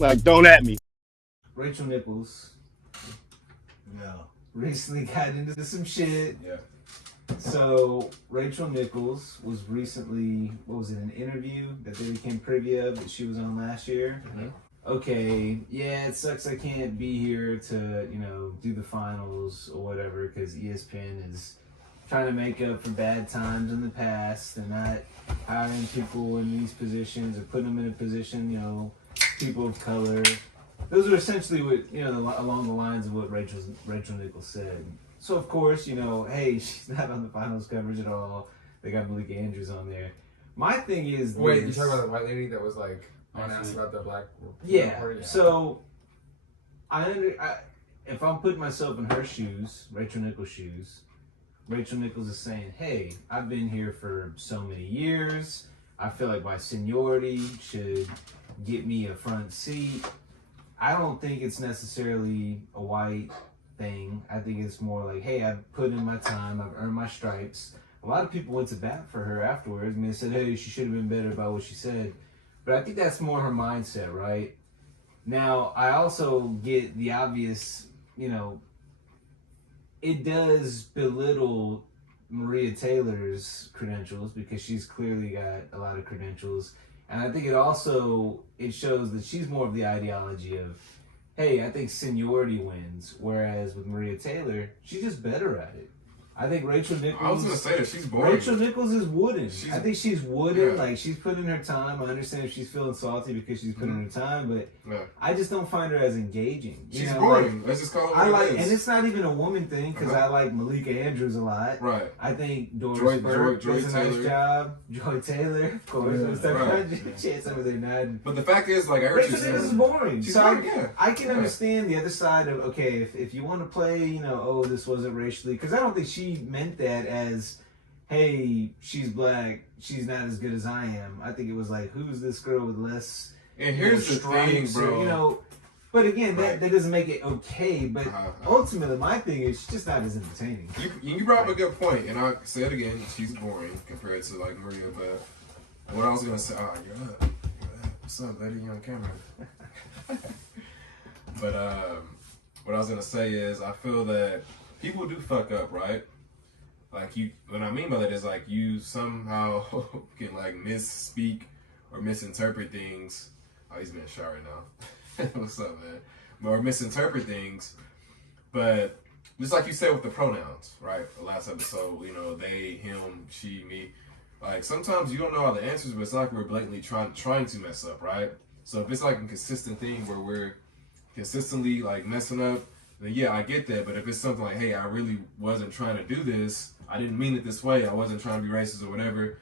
Like, don't at me. Rachel Nichols, recently got into some shit. Yeah. So Rachel Nichols was recently, what was it, an interview that they became privy of that she was on last year? Mm-hmm. Okay, yeah, it sucks I can't be here to, do the finals or whatever because ESPN is trying to make up for bad times in the past. They're not hiring people in these positions or putting them in a position, people of color. Those are essentially what, along the lines of what Rachel Nichols said. So, of course, hey, she's not on the finals coverage at all. They got Malika Andrews on there. My thing is... Wait, you talking about the white lady that was like, unasked about the black... Yeah, so, if I'm putting myself in her shoes, Rachel Nichols' shoes, Rachel Nichols is saying, hey, I've been here for so many years. I feel like my seniority should get me a front seat. I don't think it's necessarily a white thing. I think it's more like, hey, I've put in my time, I've earned my stripes. A lot of people went to bat for her afterwards. I mean, they said, hey, she should have been better about what she said. But I think that's more her mindset, right? Now, I also get the obvious, it does belittle Maria Taylor's credentials because she's clearly got a lot of credentials. And I think it shows that she's more of the ideology of, hey, I think seniority wins. Whereas with Maria Taylor, she's just better at it. I think Rachel Nichols... I was going to say that she's boring. Rachel Nichols is wooden. I think she's wooden. Yeah. Like, she's put in her time. I understand if she's feeling salty because she's put in her time, but yeah. I just don't find her as engaging. She's boring. Let's just call her what it is. And it's not even a woman thing because I like Malika Andrews a lot. Right. I think Doris Burke does a nice job. Joy Taylor, of course. She had some of their nod. But the fact is, like, I heard Rachel Nichols is boring. She's so boring, yeah. I can understand the other side of, okay, if you want to play, this wasn't racially, because I don't think she meant that as, hey, she's black, she's not as good as I am. I think it was like, who's this girl with less... And here's the thing, bro. But again, that doesn't make it okay. But ultimately, my thing is, she's just not as entertaining. You brought up a good point, and I'll say it again, she's boring compared to, like, Maria, but what I was going to say... Oh, you're up. What's up, lady? You on camera. But what I was going to say is, I feel that people do fuck up, right? Like, what I mean by that is, like, you somehow can, like, misspeak or misinterpret things. Oh, he's being shy right now. What's up, man? Or misinterpret things. But just like you said with the pronouns, right? The last episode, they, him, she, me. Like, sometimes you don't know all the answers, but it's not like we're blatantly trying to mess up, right? So if it's, like, a consistent thing where we're consistently, like, messing up, then yeah, I get that. But if it's something like, hey, I really wasn't trying to do this, I didn't mean it this way, I wasn't trying to be racist or whatever,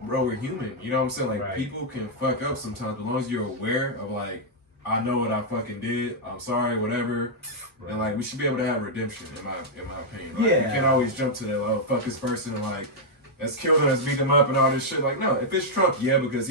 bro, we're human. You know what I'm saying? Like, people can fuck up sometimes, but as long as you're aware of, like, I know what I fucking did, I'm sorry, whatever. Right. And, like, we should be able to have redemption, in my opinion. Right? Yeah. You can't always jump to that, oh, fuck this person, and, like, let's kill them, let's beat them up and all this shit. Like, no, if it's Trump, yeah, because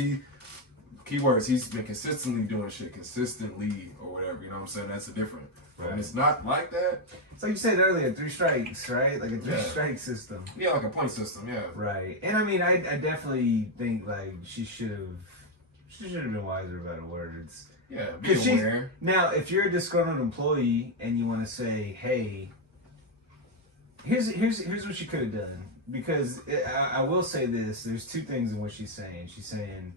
keywords, he's been consistently doing shit, consistently, or whatever, you know what I'm saying? That's a different. Right. And it's not like that. It's like you said earlier, 3 strikes, right? Like a 3-strike system. Yeah, like a point system, yeah. Right. And I mean, I definitely think, like, she should have been wiser about her words. Yeah, be aware. Now, if you're a disgruntled employee and you want to say, hey, here's what she could have done. Because I will say this, there's 2 things in what she's saying. She's saying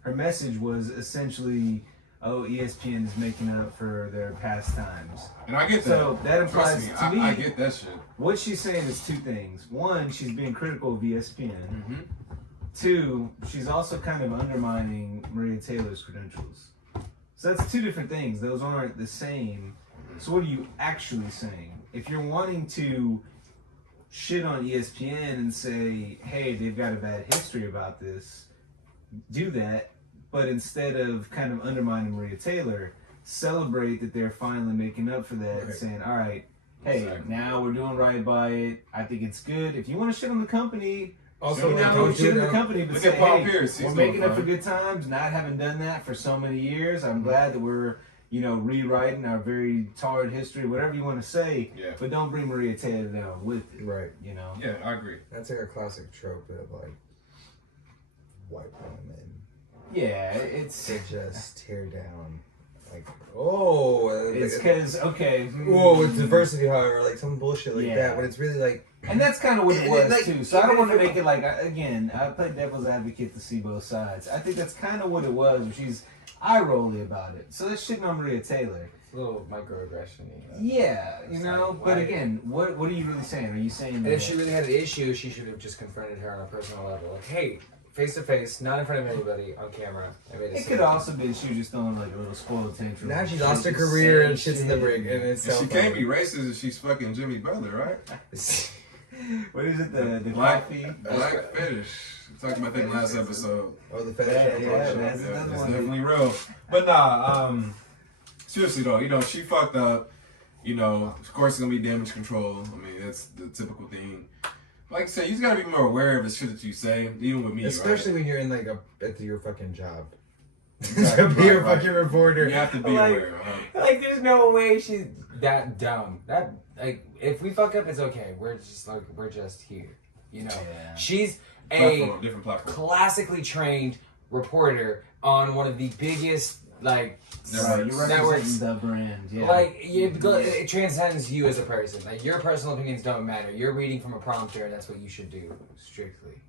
her message was essentially, oh, ESPN is making up for their past times. And I get that. So that implies to me, I get that shit. What she's saying is 2 things. 1, she's being critical of ESPN. Mm-hmm. 2, she's also kind of undermining Maria Taylor's credentials. So that's 2 different things. Those aren't the same. So what are you actually saying? If you're wanting to shit on ESPN and say, hey, they've got a bad history about this, do that. But instead of kind of undermining Maria Taylor, celebrate that they're finally making up for that and saying, all right, hey, now we're doing right by it. I think it's good. If you want to shit on the company, also, shit on the company, but say, Paul hey, Pierce, we're making up for good times, not having done that for so many years. I'm glad that we're, rewriting our very tarred history, whatever you want to say. Yeah. But don't bring Maria Taylor down with it. Right. Yeah, I agree. That's like a classic trope of, like, white women. Yeah, it's... They just tear down like, oh, It's like, because okay. whoa, it's diversity, however, like some bullshit like Yeah. that. When it's really like, And that's kind of what it And was like, too. So I don't even want to if it- make it like again. I play devil's advocate to see both sides. I think that's kind of what it was. She's eye rolly about it. So that's shitting on Maria Taylor. a little microaggression. Yeah, you It's know. like, But why- again, what are you really saying? Are you saying And that if she really had an issue, she should have just confronted her on a personal level. Like, hey, face to face, not in front of anybody, on camera. I made it could also be she was just throwing like a little spoiled tantrum? Now she lost her Just career saying and shit's in the shit. brig, and it's And she can't be racist if she's fucking Jimmy Butler, right? What is it? The Black, coffee? black fetish. We talked about that in the last episode. Oh, the fetish. Yeah, of yeah, bullshit. that's Yeah, another it's one. definitely real. But nah, seriously though, you know, she fucked up. You know, of course it's gonna be damage control. I mean, that's the typical thing. Like I said, you just gotta be more aware of the shit that you say, even with me, Especially when you're in like at your fucking job. Right, To be a right. fucking reporter. right? You have to be Like- aware. Like, there's no way she's that dumb. That, like, if we fuck up, it's okay. We're just here. You know? Yeah. She's a Platform, different platform. classically trained reporter on one of the biggest, like, Right, you're networks. representing the brand. Yeah. Like, it transcends you as a person. Like, your personal opinions don't matter. You're reading from a prompter, and that's what you should do, strictly.